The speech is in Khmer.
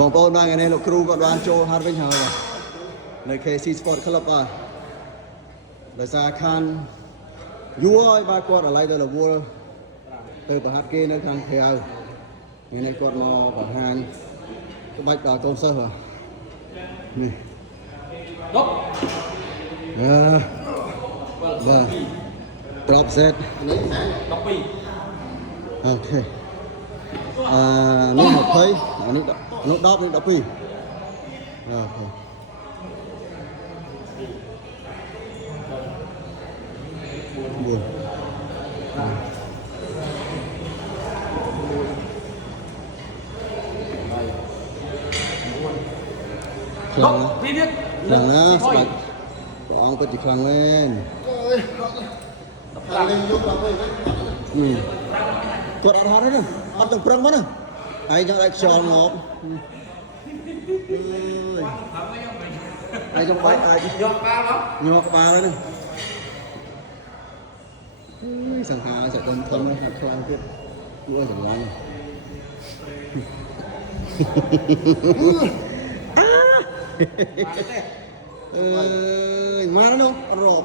បងប្អូនបានថ្ងៃនេះលោកគ្រូគាត់បានចូលហាត់វិញហើយនៅ KC Sport Club បាទដោយសារខានយូរហើយបាទគាត់ឥឡូវទៅរវល់ទៅប្រហាត់គេនៅខាងក្រៅថ្ងៃនេះគាត់មកបង្ហាញក្បាច់ដល់កូនសិស្សបាទនេះបាទdrop set អូខេនេះ20អានេះ10នេះ12អូខេខ្លាំងណាស់ស្បាច់ព្រះអង្គពិតជាខ្លាំងមែនគាត់អត់ហត់ទេណាអត់ទាំងប្រឹងមកណាហើយចង់ឲ្យខ្យល់ងប់ហើយចង់បាច់អាចយកក្បាលមកយកក្បាលហ្នឹងសង្ហាសាច់ដុំធំហ្នឹងខ្លាំងទៀតគួរចម្លងមកនោះរອບ